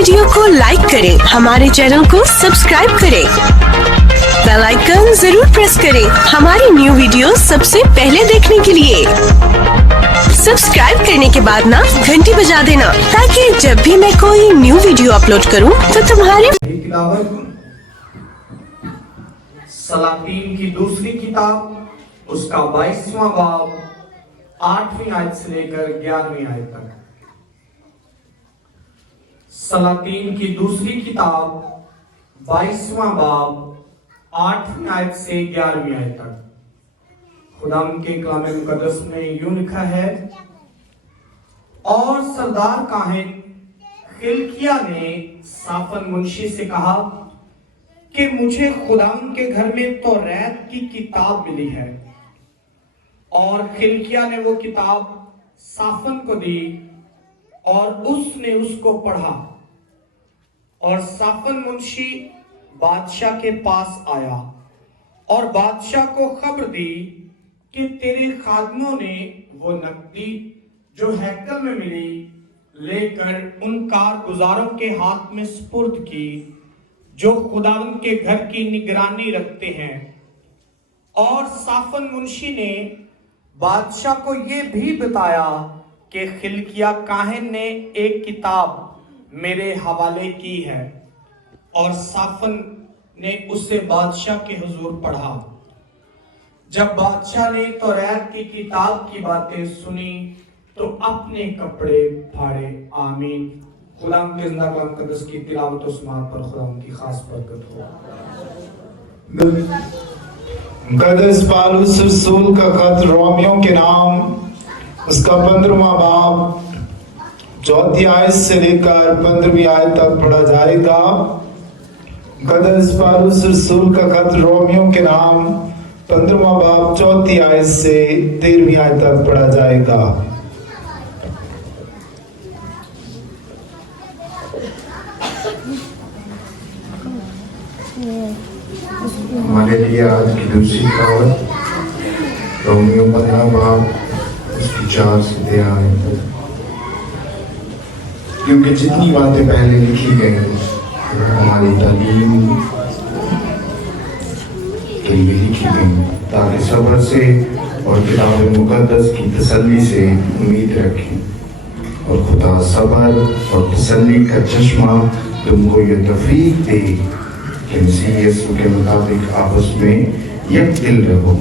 Video को like करें, हमारे चैनल को सब्सक्राइब करें, बेल आइकन जरूर प्रेस करें हमारी न्यू वीडियो सबसे पहले देखने के लिए। सब्सक्राइब करने के बाद ना घंटी बजा देना, ताकि जब भी मैं कोई न्यू वीडियो अपलोड करूं तो तुम्हारे सलातीन की दूसरी किताब उसका 22वां बाब 8वीं आयत से लेकर 11वीं आयत तक। सलातीन की दूसरी किताब 22वां बाब 8वीं आयत से 11वीं आयत तक। खुदा के कलाम मुकद्दस में यूं लिखा है, और सरदार काहिन हिल्किय्याह ने साफन मुंशी से कहा कि मुझे खुदा के घर में तौरात की किताब मिली है। और हिल्किय्याह ने वो किताब साफन को दी और उसने उसको पढ़ा। और साफन मुंशी बादशाह के पास आया और बादशाह को खबर दी कि तेरे खादमों ने वो नकदी जो हैकल में मिली लेकर उन कारगुजारों के हाथ में सुपुर्द की जो खुदावंद के घर की निगरानी रखते हैं। और साफन मुंशी ने बादशाह को ये भी बताया कि हिल्किय्याह काहिन ने एक किताब मेरे हवाले की है। और साफन ने उसे बादशाह के हुजूर पढ़ा। जब बादशाह ने तौरात की किताब की बातें सुनी तो अपने कपड़े फाड़े। आमीन। खुदा के जिंदा कलाम मुकद्दस की तिलावत और समाअत पर खुदा की खास बरकत हो। मुकद्दस पौलुस रसूल का खत रोमियों के नाम उसका 15वां बाब 4वीं आयत से लेकर 15वीं आयत तक पढ़ा जाएगा। मुकद्दस पौलुस रसूल का खत रोमियों के नाम 15वां बाब 4वीं आयत से 13वीं आयत तक पढ़ा जाएगा। हमारे लिए आज की दूसरी कहावत रोमियो 15 बाब उसकी 4 से 13 आयत तक। क्योंकि जितनी बातें पहले लिखी गई हमारी तालीम के लिए लिखी गई, ताकि सब्र से और किताब मुकद्दस की तसल्ली से उम्मीद रखें। और खुदा सब्र और तसल्ली का चश्मा तुमको ये तौफीक दे कि मसीह यीशु के मुताबिक आपस में एक दिल रहो,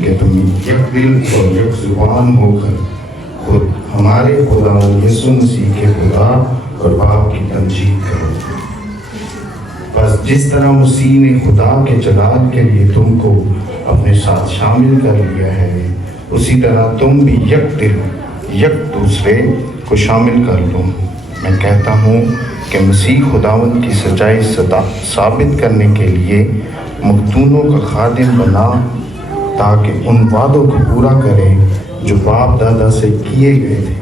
कि तुम एक दिल और एक जुबान होकर खुद हमारे खुदा यीशु मसीह के खुदा और बाप की तमजीद करो। बस जिस तरह मसीह ने खुदा के जलाल के लिए तुमको अपने साथ शामिल कर लिया है, उसी तरह तुम भी एक दिल एक दूसरे को शामिल कर लो। मैं कहता हूँ कि मसीह खुदावंद की सच्चाई साबित करने के लिए मखदूनों का खादिम बना, ताकि उन वादों को पूरा करे जो बाप दादा से किए गए थे।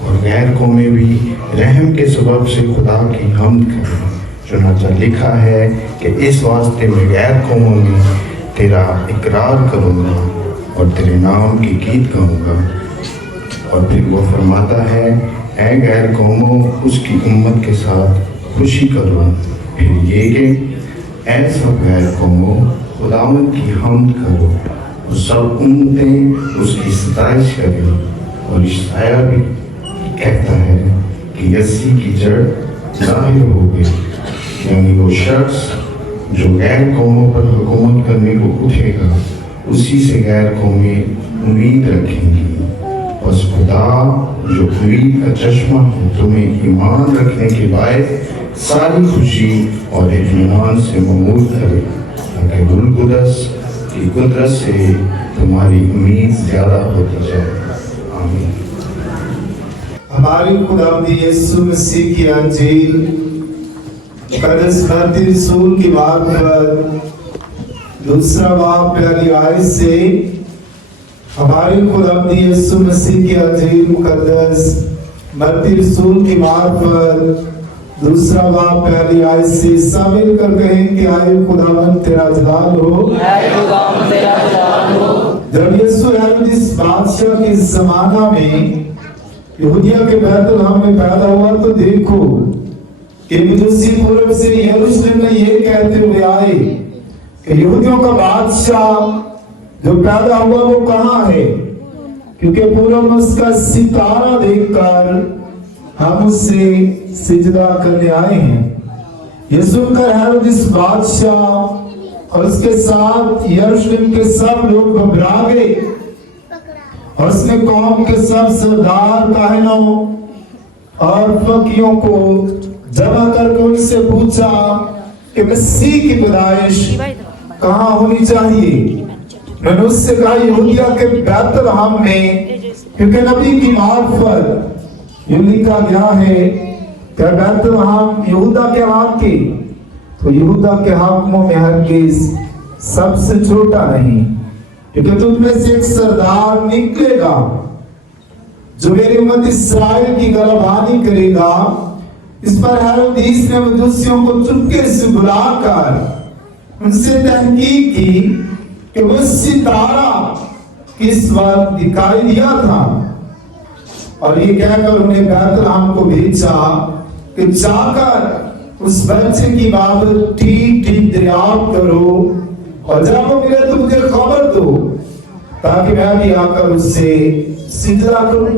और गैर कौमें भी रहम के सबब से खुदा की हम्द करें। चुनांचे लिखा है कि इस वास्ते में गैर कौमों में तेरा इकरार करूँगा और तेरे नाम की गीत गाऊँगा। और फिर वो फरमाता है, ऐ गैर कौमों उसकी उम्मत के साथ खुशी करो। फिर ये कि ऐ सब गैर कौमों खुदावंद की हम्द करो और सब उम्मतें उसकी सताइश करें। और इशाया भी कहता है कि यसी की जड़ जाहिर हो गई, यानी वो शख्स जो गैर कौमों पर हुकूमत करने को उठेगा, उसी से गैर कौमें उम्मीद रखेंगी। बस खुदा जो उम्मीद का चश्मा है तुम्हें ईमान रखने के बाद सारी खुशी और इत्मीनान से ममूर करे, ताकि रूह कुदस की कुदरत से तुम्हारी उम्मीद ज्यादा होती जाए। आमीन। हमारे खुदावंद यीशु मसीह की अंजील मुकद्दस मत्ती रसूल की बात पर 2 बाब 1 आयत से हमारे खुदावंद यीशु मसीह की अंजील मुकद्दस मत्ती रसूल की बात पर 2 बाब 1 आयत से शामिल करते हैं कि आए खुदावंद तेरा जलाल हो। जब यीशु इस बादशाह के जमाना में यहूदिया के बैतलहम में पैदा हुआ तो देखो कि मजूसी पूर्व से यरूशलेम में ये कहते हुए आए कि यहूदियों का बादशाह जो पैदा हुआ वो कहाँ है, क्योंकि पूर्व में उसका सितारा देखकर हम उससे सिजदा करने आए हैं। ये सुनकर हेरोदिस बादशाह और उसके साथ यरूशलेम के सब लोग घबरा गए और उसने कौम के सब सरदार, काहिनों और फकीहों को जमा करके उनसे पूछा कि मसीह की पैदाइश कहाँ होनी चाहिए। मैंने उससे कहा यहूदिया के बैतलहम में, क्योंकि नबी की मार्फत ये लिखा गया है कि बैतलहम यहूदा के हाके, तो यहूदा के हाकिमों में हरगिज सबसे छोटा नहीं, क्योंकि तुझ में से एक सरदार निकलेगा जो मेरी उम्मत इस्राएल की गलबानी करेगा। इस पर हेरोदिस ने मजूसियों को चुपके से बुलाकर उनसे तहकीक की कि वो सितारा किस वक्त दिखाई दिया था, और ये कहकर उन्हें बैतलहम को भेजा कि जाकर उस बच्चे की बाबत ठीक ठीक दरियाफ्त करो और जब वो मिले तो मुझे खबर दो ताकि मैं भी आकर उससे सिजदा करूं।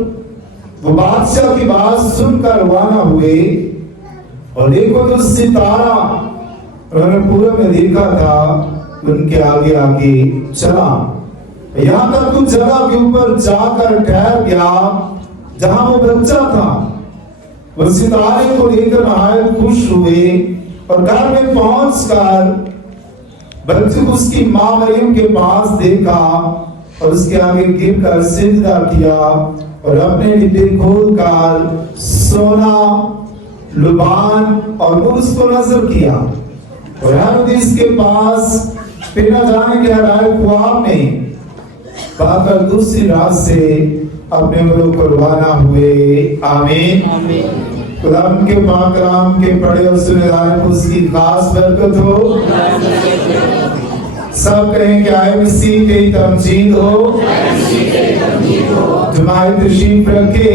वो बादशाह की बात सुनकर रवाना हुए और देखो तो सितारा उन्होंने पूरब में देखा था, उनके आगे आगे चला, यहाँ तक कुछ जगह के ऊपर जाकर ठहर गया जहां वो बच्चा था। वो सितारे को लेकर नहायत खुश हुए और घर में पहुंचकर बच्चे को उसकी मां मरियम के पास देखा और उसके आगे गिरकर सिजदा किया और अपने डिब्बे खोलकर सोना, लुबान और मूस को नजर किया। और हेरोदिस के पास फिर न जाने के हराए ख्वाब में पाकर दूसरी रात से अपने मुल्क को रवाना हुए। आमीन। खुदा के पाक कलाम के पढ़े और सुने जाने को उसकी खास बरकत हो। सब कहें कि आए मसीह की तमजीद हो। जुमाए तशरीफ रखे।